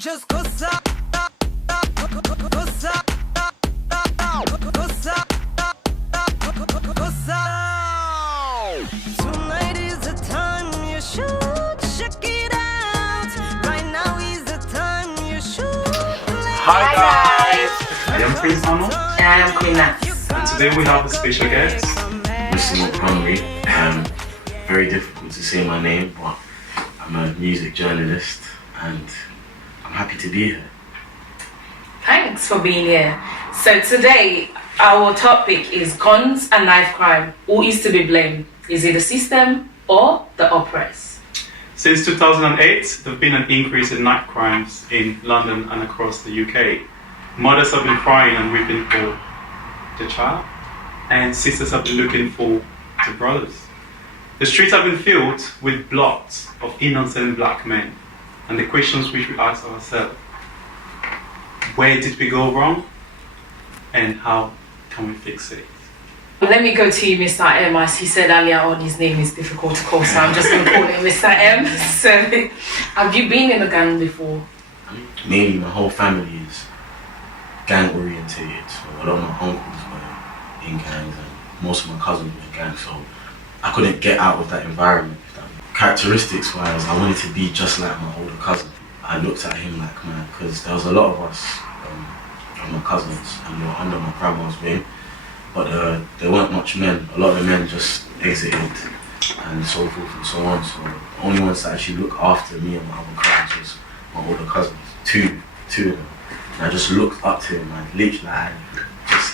Just cause I Tonight is the time you should check it out. Right now is the time you should Hi guys! I am Prince Arnold. And I am Queen Nas. And today we have a special guest. Mr. Montgomery. Very difficult to say my name, but I'm a music journalist and I'm happy to be here. Thanks for being here. So today our topic is guns and knife crime. Who is to be blamed? Is it the system or the oppressed? Since 2008, there have been an increase in knife crimes in London and across the UK. Mothers have been crying and weeping for the child, and sisters have been looking for the brothers. The streets have been filled with blots of innocent black men, and the questions which we ask ourselves: where did we go wrong, and how can we fix it? Let me go to you, Mr. M. As he said earlier on, his name is difficult to call, so I'm just going to call him Mr. M. So, have you been in a gang before? Mainly my whole family is gang orientated, so a lot of my uncles were in gangs and most of my cousins were in gangs, so I couldn't get out of that environment. Characteristics wise, I wanted to be just like my older cousin. I looked at him like, man, because there was a lot of us, of my cousins, and we were under my grandma's wing, but there weren't much men. A lot of the men just exited and so forth and so on, so the only ones that actually looked after me and my other cousins was my older cousins, two of them. And I just looked up to him, and literally,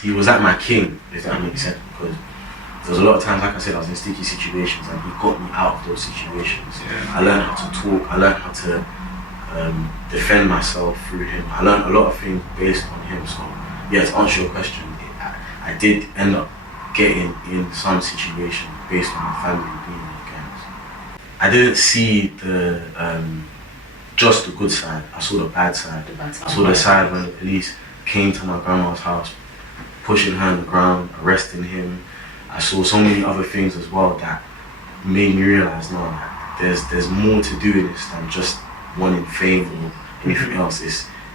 he was like my king, if that makes sense, because there was a lot of times, like I said, I was in sticky situations and he got me out of those situations. Yeah. I learned how to talk, I learned how to defend myself through him. I learned a lot of things based on him, so yeah, to answer your question, I did end up getting in some situation based on my family being in gangs. I didn't see the just the good side, I saw the bad side. I saw the side when the police came to my grandma's house, pushing her on the ground, arresting him. I saw so many other things as well that made me realise, no, there's more to do in this than just wanting fame or anything else.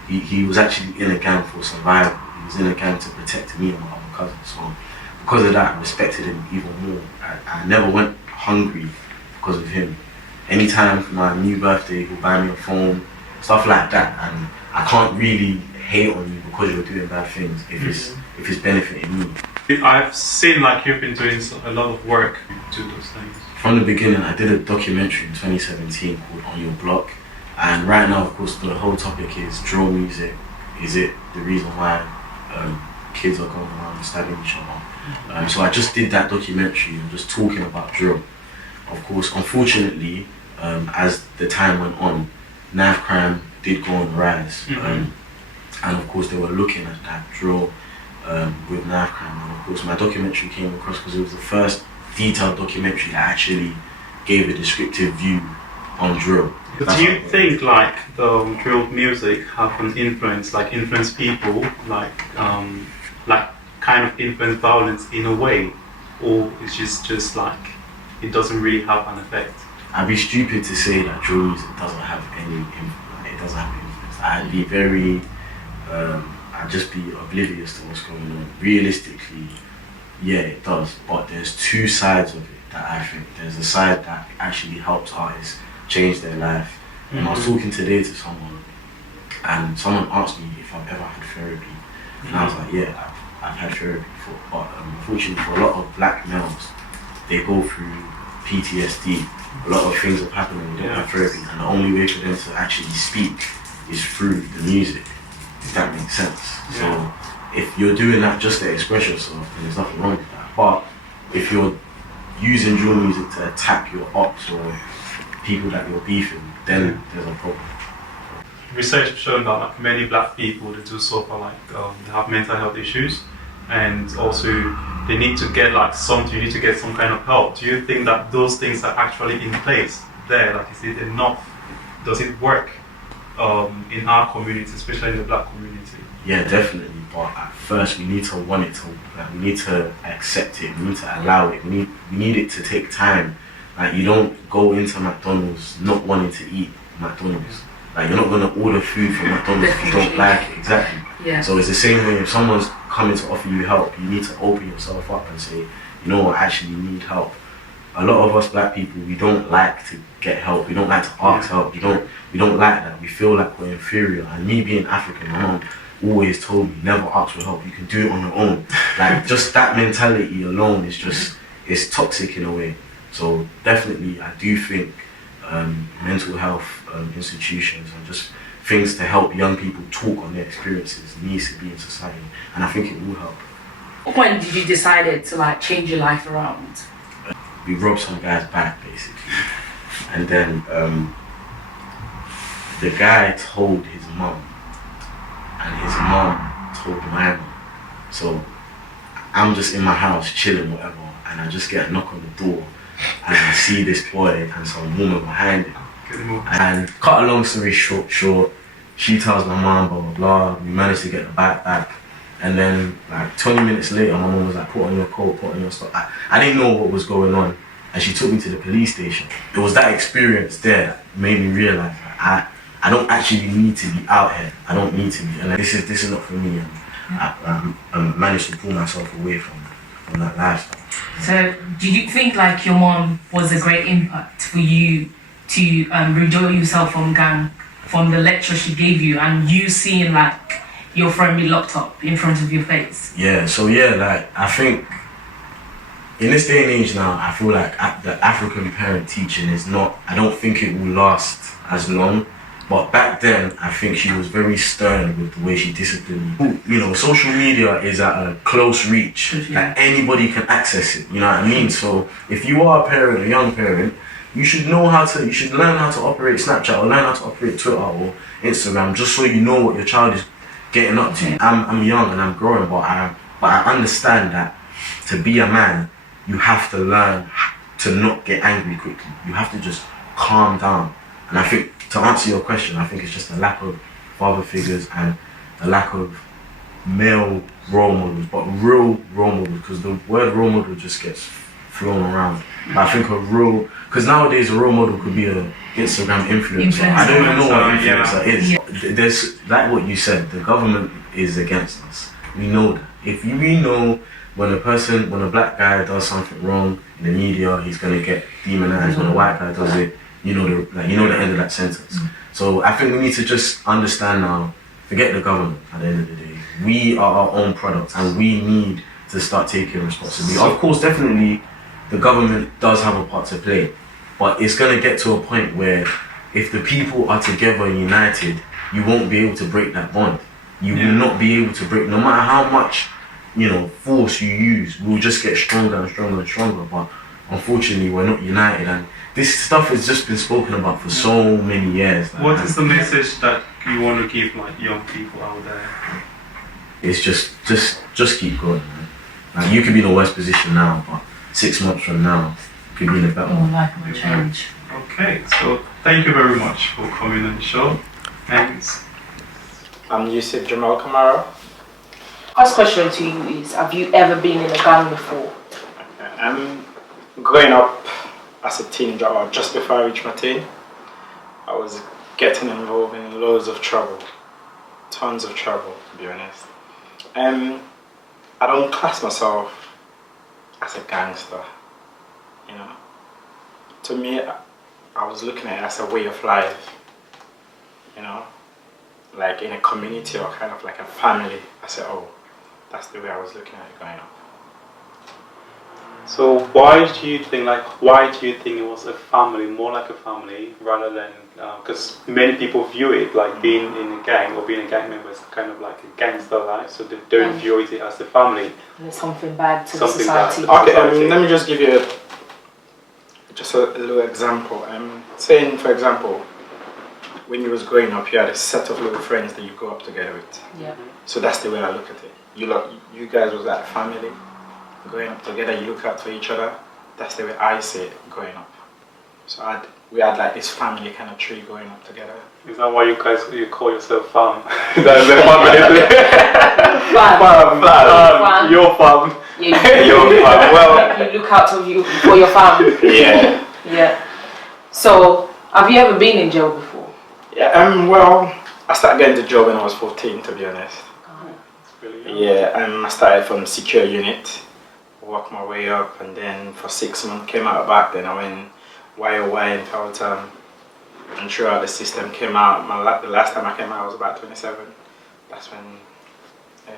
He was actually in a gang for survival. He was in a gang to protect me and my other cousins. So because of that, I respected him even more. I never went hungry because of him. Anytime for my new birthday, he'll buy me a phone, stuff like that. And I can't really hate on you because you're doing bad things if it's benefiting me. I've seen like you've been doing a lot of work to do those things. From the beginning, I did a documentary in 2017 called On Your Block. And right now, of course, the whole topic is drill music. Is it the reason why kids are going around and stabbing each other? So I just did that documentary and just talking about drill. Of course, unfortunately, as the time went on, knife crime did go on the rise. And of course, they were looking at that drill with knife crime. And of course, my documentary came across because it was the first detailed documentary that actually gave a descriptive view on drill. Do you think like the drill music have an influence people, like kind of influence violence in a way, or it's just like it doesn't really have an effect? I'd be stupid to say that drill music doesn't have any influence. It doesn't have influence. I'd be very, I'd just be oblivious to what's going on. Realistically, yeah, it does. But there's two sides of it that I think. There's a side that actually helps artists change their life. And I was talking today to someone, and someone asked me if I've ever had therapy, and I was like, yeah, I've had therapy before. But unfortunately, for a lot of black males, they go through PTSD. A lot of things have happened when they don't have therapy, and the only way for them to actually speak is through the music, if that makes sense. Yeah. So if you're doing that just to express yourself, then there's nothing wrong with that. But if you're using drill music to attack your ops or people that you're beefing, then there's a problem. Research has shown that like many black people, they do suffer they have mental health issues, and also they need to get some kind of help. Do you think that those things are actually in place there? Like, is it enough? Does it work in our community, especially in the black community? Yeah, definitely. But at first, we need to want it to. We need to accept it. We need to allow it. We need it to take time. Like, you don't go into McDonald's not wanting to eat McDonald's. Like, you're not gonna order food from McDonald's if you don't like it. Exactly. Yeah. So it's the same way if someone's coming to offer you help, you need to open yourself up and say, you know what, I actually need help. A lot of us black people, we don't like to get help. We don't like to ask help. We don't like that. We feel like we're inferior. And me being African, my mom always told me, never ask for help. You can do it on your own. Like, just that mentality alone is just, it's toxic in a way. So definitely, I do think mental health institutions and just things to help young people talk on their experiences needs to be in society. And I think it will help. When did you decide to like change your life around? We robbed some guy's back basically, and then the guy told his mum, and his mum told my mum. So I'm just in my house chilling, whatever, and I just get a knock on the door, and I see this boy and some woman behind him. And cut a long story short, she tells my mum, blah blah blah. We managed to get the bike back. And then, like 20 minutes later, my mum was like, put on your coat, put on your stuff. I didn't know what was going on. And she took me to the police station. It was that experience there that made me realize I don't actually need to be out here. I don't need to be. And this is not for me. And I managed to pull myself away from that lifestyle. So, do you think like your mom was a great impact for you to withdraw yourself from gang, from the lecture she gave you, and you seeing like your friend be locked up in front of your face? Yeah, so yeah, like I think in this day and age now, I feel like the African parent teaching is not, I don't think it will last as long. But back then, I think she was very stern with the way she disciplined me. You know, social media is at a close reach. Like anybody can access it, you know what I mean? So if you are a parent, a young parent, you should learn how to operate Snapchat or learn how to operate Twitter or Instagram, just so you know what your child is getting up to. I'm young and I'm growing, but I understand that to be a man, you have to learn to not get angry quickly. You have to just calm down. And I think, to answer your question, I think it's just a lack of father figures and a lack of male role models, but real role models, because the word role model just gets thrown around. But I think because nowadays a role model could be an Instagram influencer. I don't even know what influencer is. Yeah. There's, like what you said, the government is against us. We know that. We know when a black guy does something wrong in the media, he's gonna get demonized. When a white guy does it, you know the end of that sentence. So I think we need to just understand now, forget the government at the end of the day. We are our own product and we need to start taking responsibility. Of course, definitely, the government does have a part to play, but it's going to get to a point where if the people are together and united, you won't be able to break that bond. You will not be able to break, no matter how much, force you use, we'll just get stronger and stronger and stronger. But unfortunately, we're not united, and this stuff has just been spoken about for so many years. What is the message that you want to give like young people out there? It's just keep going, man. Like, you could be in a worse position now, but 6 months from now, you could be in a better one. Life will change. Okay, so thank you very much for coming on the show. Thanks. I'm Yusuf Jamal Kamara. First question to you is, have you ever been in a gang before? Growing up as a teenager, or just before I reached my teen, I was getting involved in loads of trouble. Tons of trouble, to be honest. I don't class myself as a gangster, To me, I was looking at it as a way of life, like in a community or kind of like a family. I said, oh, that's the way I was looking at it growing up. So why do you think it was a family, more like a family, rather than, because many people view it like being in a gang or being a gang member is kind of like a gangster life, so they don't view it as a family. And it's something bad to Something society. bad. Okay, let me just give you a little example. Saying, for example, when you was growing up, you had a set of little friends that you grew up together with. Yeah. So that's the way I look at it. You guys was like a family. Growing up together, you look out for each other. That's the way I see it growing up. So we had like this family kind of tree growing up together. Is that why you call yourself fam? That's the family. Fam. Your fam. Yeah, Your fam. Well, you look out for your family. Yeah. Yeah. So, have you ever been in jail before? Yeah, well, I started getting the job when I was 14, to be honest. Really Yeah, I started from secure unit, worked my way up, and then for 6 months came out back. Then I went YOY in Feltham, and throughout the system came out. The last time I came out I was about 27. That's when, yeah.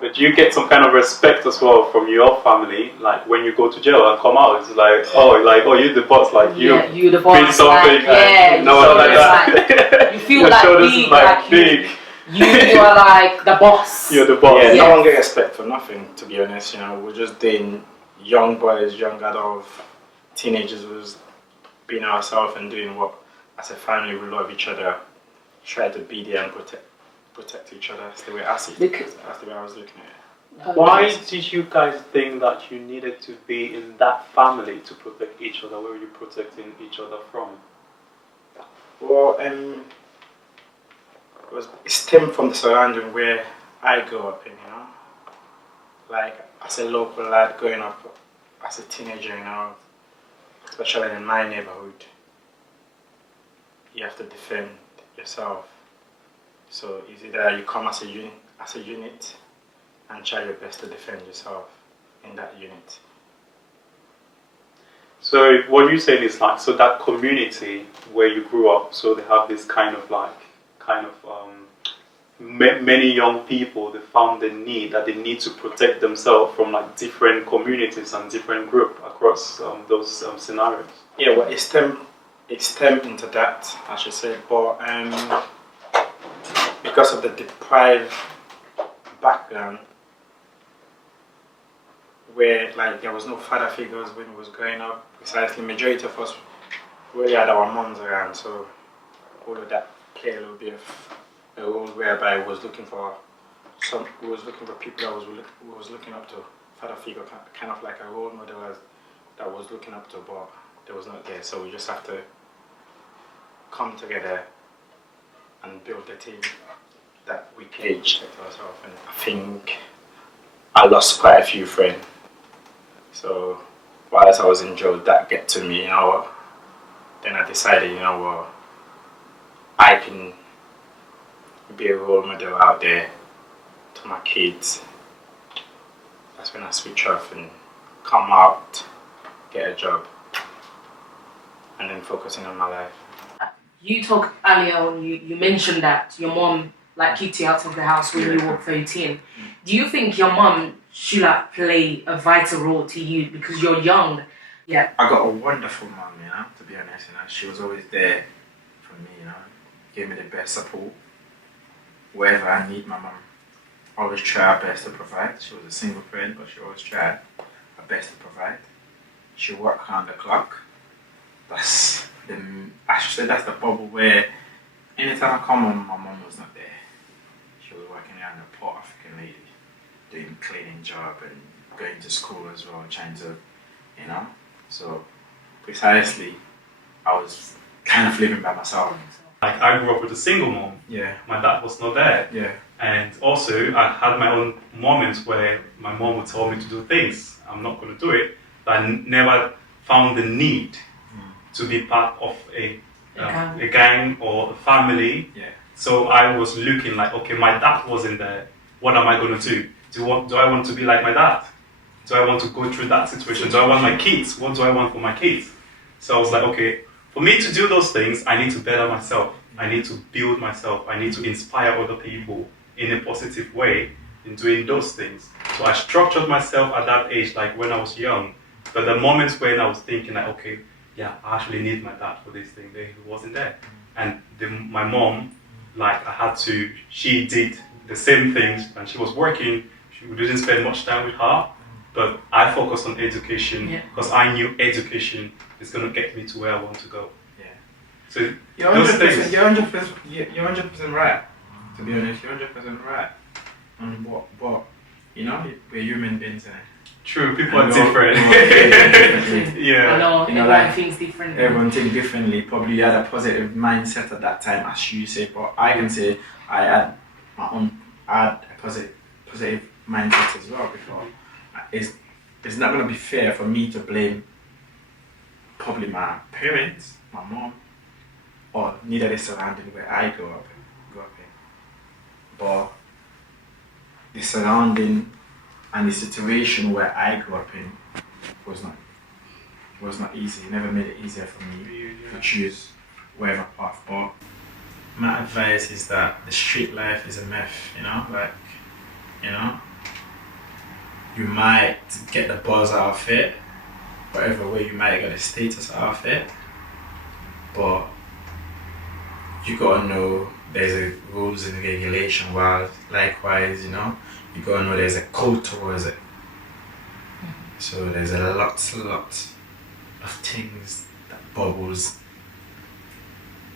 But you get some kind of respect as well from your family, like when you go to jail and come out, it's like, oh, you're the boss, like you the boss, did something, like, no one like that. You feel Your like shoulders big, is like big. You are like the boss. You're the boss. Yeah, Yes. no one get respect for nothing, to be honest. You know, we're just doing young boys, young adults, teenagers, was being ourselves and doing what, as a family, we love each other, try to be there and protect each other. That's the way I see it. That's the way I was looking at it. Why did you guys think that you needed to be in that family to protect each other? Where were you protecting each other from? Well, it stemmed from the surrounding where I grew up in, you know. Like, as a local lad growing up as a teenager, you know, especially in my neighborhood, you have to defend yourself. So it's either you come as a unit and try your best to defend yourself in that unit. So what you're saying is like, so that community where you grew up, so they have this many young people, they found the need that they need to protect themselves from like different communities and different groups across those scenarios. Yeah, well, it stemmed into that, I should say, but because of the deprived background, where like there was no father figures when we was growing up, precisely majority of us really had our moms around, so all of that played a little bit of a role whereby we was looking for people that was looking up to, father figure, kind of like a role model that was looking up to, but there was not there. So we just have to come together and build a team that we can protect ourselves. And I think I lost quite a few friends. So whilst I was in jail, that get to me, you know. Then I decided, you know what, I can be a role model out there to my kids. That's when I switch off and come out, get a job, and then focusing on my life. You talked earlier on, you mentioned that your mom like kicked you out of the house when you were 13. Do you think your mom should like play a vital role to you because you're young? Yeah. I got a wonderful mom, you know, to be honest, you know. She was always there for me, you know, gave me the best support. Wherever I need, my mom always tried her best to provide. She was a single parent, but she always tried her best to provide. She worked around the clock. I should say that's the bubble where anytime I come home, my mom was not there. She was working around a poor African lady, doing cleaning job and going to school as well, trying to, you know. So precisely, I was kind of living by myself. Like I grew up with a single mom. Yeah. My dad was not there. Yeah. And also I had my own moments where my mom would tell me to do things. I'm not going to do it. But I never found the need to be part of a gang or a family. Yeah. So I was looking like, okay, my dad wasn't there. What am I going to do? Do I want to be like my dad? Do I want to go through that situation? Do I want my kids? What do I want for my kids? So I was like, okay, for me to do those things, I need to better myself. I need to build myself. I need to inspire other people in a positive way in doing those things. So I structured myself at that age, like when I was young. But the moments when I was thinking like, okay, yeah, I actually need my dad for this thing, he wasn't there. And my mom, like she did the same things and she was working. We didn't spend much time with her, but I focused on education because I knew education is going to get me to where I want to go. Yeah. So You're 100% right. To be honest, you're 100% right. But you know, we're human beings, and true, people are different. Yeah. I know, everyone like, thinks differently. Everyone thinks differently. Probably had a positive mindset at that time, as you say. But I can say I had a positive mindset as well. Before, it's not going to be fair for me to blame probably my parents, my mom, or neither the surrounding where I grew up in. But the surrounding and the situation where I grew up in was not easy. It never made it easier for me to choose whatever path. But my advice is that the street life is a myth, you might get the buzz out of it, whatever way you might get the status out of it, but you gotta know there's a rules and regulation, while likewise, you gotta know there's a code towards it. So there's a lot of things that bubbles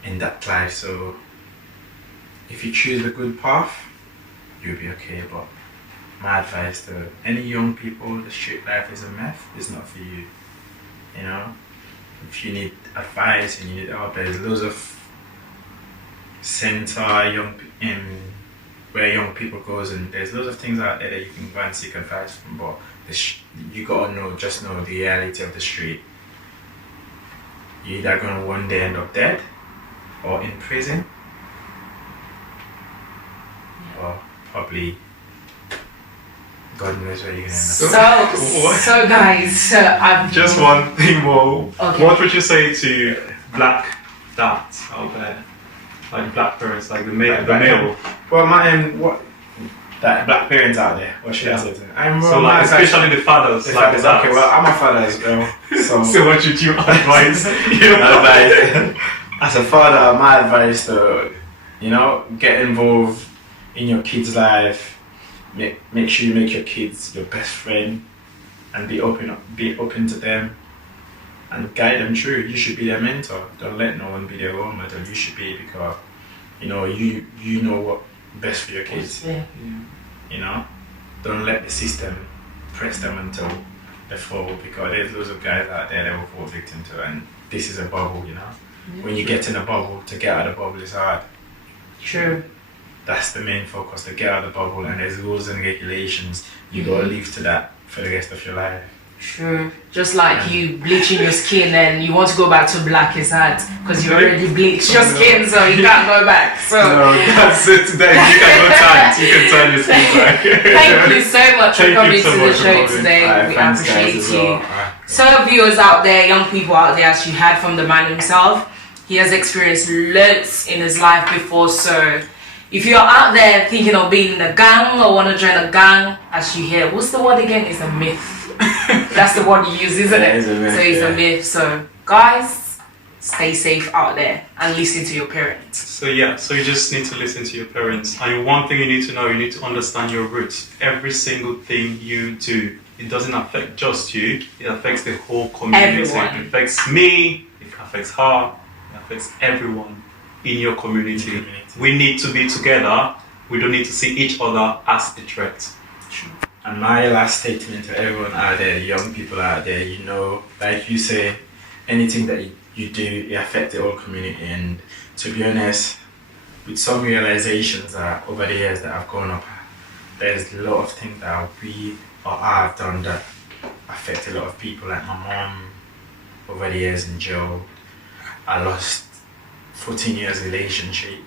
in that life. So if you choose the good path, you'll be okay. But my advice to any young people, the street life is a myth. It's not for you. If you need advice and you need help, there's loads of center where young people goes, and there's loads of things out there that you can go and seek advice from. But you gotta know the reality of the street. You're either gonna one day end up dead, or in prison, or probably God knows where you're gonna end up. So guys, I've Just one thing more. Okay. What would you say to black dads out there, like black parents, like the male? Well, that black parents out there. What should I say to them? So like, especially the fathers. The like fathers. that. Okay, well, I'm a father as well. So what should you advise? As a father, my advice to, get involved in your kids' life. Make sure you make your kids your best friend, and be open to them, and guide them through. You should be their mentor. Don't let no one be their role model. You should be, because you know what best for your kids. Don't let the system press them until they fall, because there's loads of guys out there that will fall victim to, and this is a bubble. When you get in a bubble, to get out of the bubble is hard. True. That's the main focus, to get out of the bubble, and there's rules and regulations. You gotta live to that for the rest of your life. True. Just like you bleaching your skin and you want to go back to black is hard because you already bleached your skin, so you can't go back. So no, that's it. Then you can go tight. You can turn your skin back. Thank you so much for coming to the show today. We appreciate you. So viewers out there, young people out there, as you heard from the man himself, he has experienced loads in his life before. So if you're out there thinking of being in a gang or want to join a gang, as you hear, what's the word again? It's a myth. That's the word you use, isn't it? It's a myth, so it's a myth. So guys, stay safe out there and listen to your parents. So you just need to listen to your parents. And one thing you need to know, you need to understand your roots. Every single thing you do, it doesn't affect just you, it affects the whole community. Everyone. It affects me, it affects her, it affects everyone in your community. We need to be together. We don't need to see each other as a threat. And my last statement to everyone out there, young people out there, like you say, anything that you do, it affects the whole community. And to be honest, with some realizations that over the years that I've grown up, there's a lot of things that we or I have done that affect a lot of people. Like my mom, over the years in jail, I lost 14 years relationship.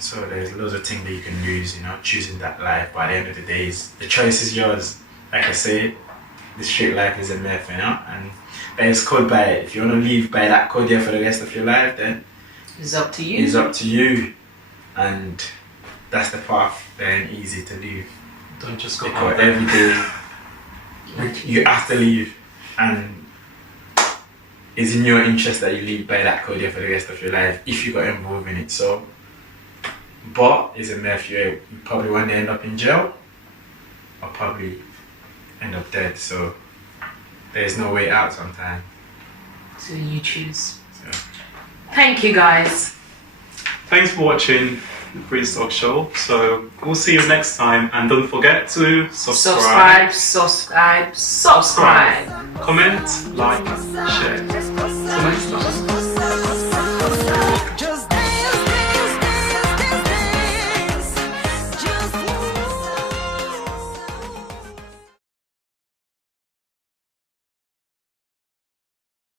So there's loads of things that you can lose, choosing that life. But at the end of the day, the choice is yours. Like I say, the street life is a myth, and there's code by it. If you want to live by that code here for the rest of your life, then it's up to you. It's up to you, and that's the path that ain't easy to live. Don't just go because every day you have to live, and it's in your interest that you live by that code here for the rest of your life if you got involved in it. So. But it's a myth. You probably want to end up in jail or probably end up dead. So there's no way out sometimes. So you choose. So. Thank you guys. Thanks for watching the Prince.Talk.Show. So we'll see you next time, and don't forget to subscribe. Subscribe. Comment, like, share.